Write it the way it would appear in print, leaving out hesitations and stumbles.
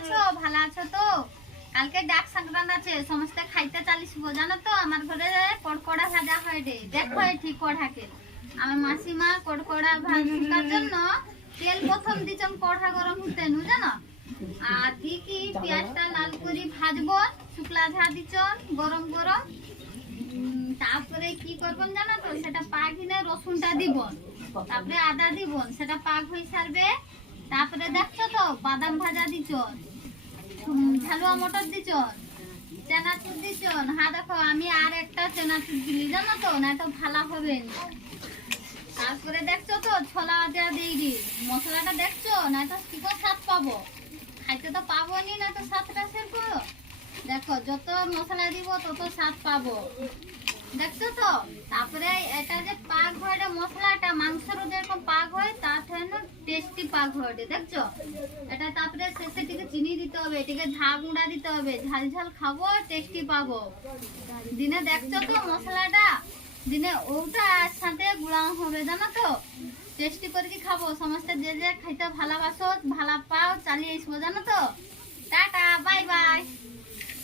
আছো? ভালো আছো তো? কালকে ডাক সংক্রান্ত আছে, সমস্ত খাইতে চালিসবো জানো তো। আমার ঘরে কড়কড়া ভাজা হয় রে, দেখো ঠিক কড়াকে আমার মাসিমা কড়কড়া ভাজার জন্য তেল প্রথম দিছন কড়া গরম হতে নু জানো। আর দিকি পেঁয়াজটা লাল করে ভাজবো, শুকলা ঝা দিছন গরম গরম। তারপরে কি করবেন জানো তো, সেটা পাক হিনে রসুনটা দিব, তারপরে আদা দিব, সেটা পাক হয়ে সারবে। তারপরে দেখছো তো বাদাম ভাজা দিছন, ঝালুয়া মটর দিছন, চেনাচুর দিছন। হ্যাঁ দেখো আমি আর একটা চেনাচুর দিলি জানো তো, না তো ভালো হবে না। তারপরে দেখছো তো ছোলা আদা দিই মশলাটা দেখছো, না তো কি করে স্বাদ পাবো, খাইতে তো পাবো নি, না তো স্বাদটা সেরবো। দেখো যত মশলা দিব তত স্বাদ পাবো, দেখছো তো। তারপরে এটা যে পাক হয় মশলাটা মাংসেরও যেরকম পাক হয় তার থেকে টেস্টি পাক হয়, দেখছো এটা। তারপরে শেষে টিকে চিনি দিতে হবে, এটিকে ঝাল গুঁড়া দিতে হবে, ঝাল ঝাল খাবো টেস্টি পাবো দিনে। দেখছো তো মশলাটা দিনে ওটা সাথে গুঁড়া হবে জানো তো, টেস্টি করে কি খাবো। সমস্ত যে যে খাইতে ভালোবাসো ভালো পাও চালিয়ে আসবো জানো তো। Tata bye bye.